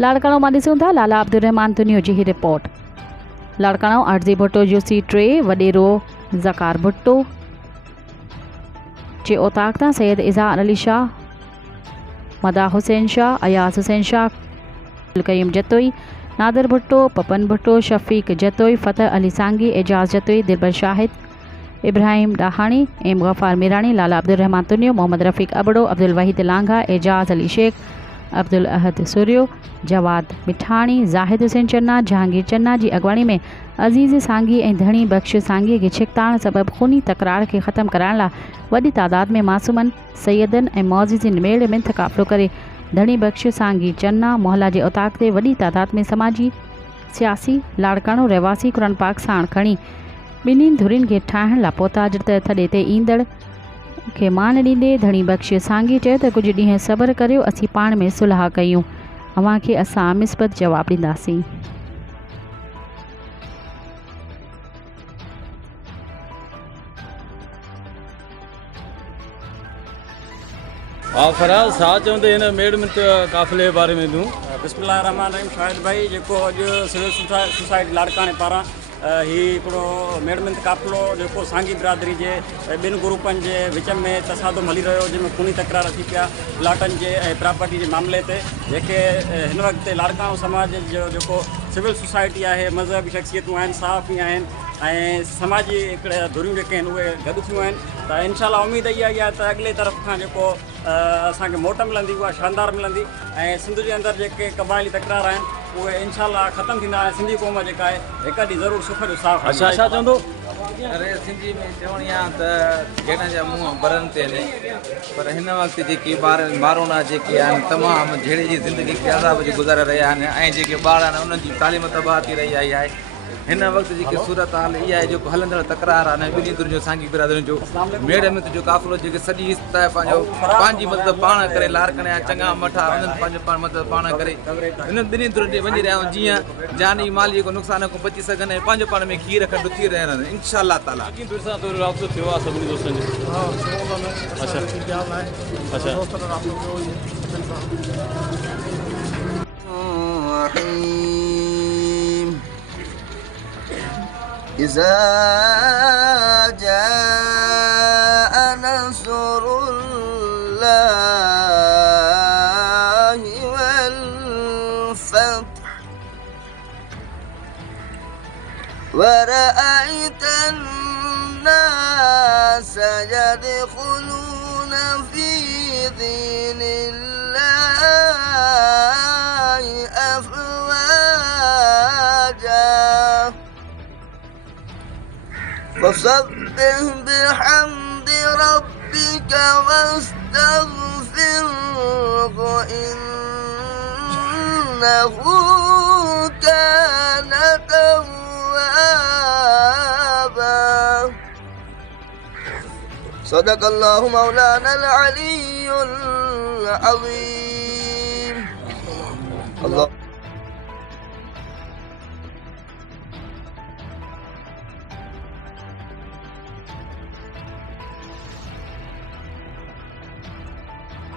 लाड़काणो मां ॾिसूं था लाला अब्दुल रहमान तुनियो जी रिपोर्ट। लाड़काणो अर्ज़ी भुट्टो जो C3 वॾेरो ज़कार भुट्टो जे ओताक तां सैयद इज़हार अली शाह, मदा हुसैन शाह, अयास हुसैन शाह, कईम जतोई, नादर भुट्टो, पपन भुट्टो, शफ़ीक जतोई, फ़तह अली सांगी, एजाज जतोई, दिलबर शाहिद, इब्राहिम डाहाणी, एम गफ़ार मीराणी, लाला अब्दुल रहमान तुनियो, मोहम्मद रफ़ीक अबड़ो, अब्दुल वहीद लांघा, एजाज अली शेख, अब्दुल अहद सुरियो, जवाद मिठाणी, ज़ाहिद हुसैन चन्ना, जहांगीर चन्ना जी अॻवाणी में अज़ीज़ सांगी ऐं धणी बख़्श सांगी खे छिकताण सबबि खूनी तकरार खे ख़त्म कराइण लाइ वॾी तादाद में मासूमनि, सैयदनि ऐं मौज़िज़िन मेड़ में काफ़िलो करे धणी बख़्श सांगी चन्ना मोहल्ला जे उताक ते वॾी तादाद में समाजी सियासी लाड़काणो रहवासी क़ुरान पाक साण खणी ॿिन्हिनि धुरियुनि खे ठाहिण लाइ पहुता। त थॾे ते ईंदड़ खे मान ॾींदे धणी बख़्श सांगी चयो त कुझु ॾींहं सब्र करियो, असीं पाण में सुलह कयूं, अव्हां खे असां मिस्बत जवाबु ॾींदासीं। हाँ फराज छा चवंदे हिन मेड़मेंट काफ़िले बारे में तूं? बिस्मिल्लाह रहमान रहीम। शाहिद भाई जेको अॼु सिविल सोसाइटी लाड़काणे पारां ही हिकिड़ो मेड़मेंट काफ़िलो जेको सांगी बिरादरी जे ॿिनि ग्रुपनि जे विच में तसादुम हली रहियो, जंहिंमें खूनी तकरार थी पिया प्लाटनि जे ऐं प्रॉपर्टी जे मामले ते, जेके हिन वक़्तु लाड़काणो समाज जो जेको सिविल सोसाइटी आहे, मज़हबी शख़्सियतूं आहिनि, सहाफ़ी आहिनि ऐं समाजी हिकिड़े धुरियूं जेके आहिनि उहे गॾु थियूं आहिनि। त इनशाला उमेदु इहा आहे त अॻिले तरफ़ खां जेको असांखे मोट मिलंदी उहा शानदार मिलंदी ऐं सिंध जे अंदरि जेके क़बाइली तकरार आहिनि उहे इनशाला ख़तमु थींदा ऐं सिंधी क़ौम जेका आहे हिकु ॾींहुं ज़रूरु सुख जो साफ़। अच्छा छा चवंदो? अरे सिंधी में चवणी आहे त ॼण जा मुंहं बरनि ते आहिनि, पर हिन वक़्तु जेके ॿारोना जेके आहिनि तमामु जहिड़े जी ज़िंदगी खे अज़ाब जी गुज़ारे रहिया आहिनि ऐं जेके ॿार आहिनि उन्हनि जी तालीम तबाह थी रही आहे। हिन वक़्तु जेकी सूरत हाल इहा आहे, जेको हलंदड़ तकरार आहे ॿिन्ही धुरियुनि जो सांगी बिरादरियुनि जो मेड़ में जो काफ़िलो जेके सॼी पंहिंजी मदद पाण करे लाड़काणे जा चङा मठा उन्हनि पंहिंजो पाण मदद पाण करे हिननि ॿिन्ही धुरियुनि ते वञी रहिया आहियूं, जीअं जानी माली जेको नुक़सान को बची सघनि ऐं पंहिंजो पाण में खीर खंडु थी रहिया आहिनि इंशाअल्लाह ताला। राब्तो थियो आहे सभिनी दोस्तनि जो? إذا جاء نصر الله والفتح ورأيت الناس يدخلون في دين الله أفواجا فسبح بحمد ربك واستغفره إنه كان توابا صدق الله مولانا العلي العظيم. الله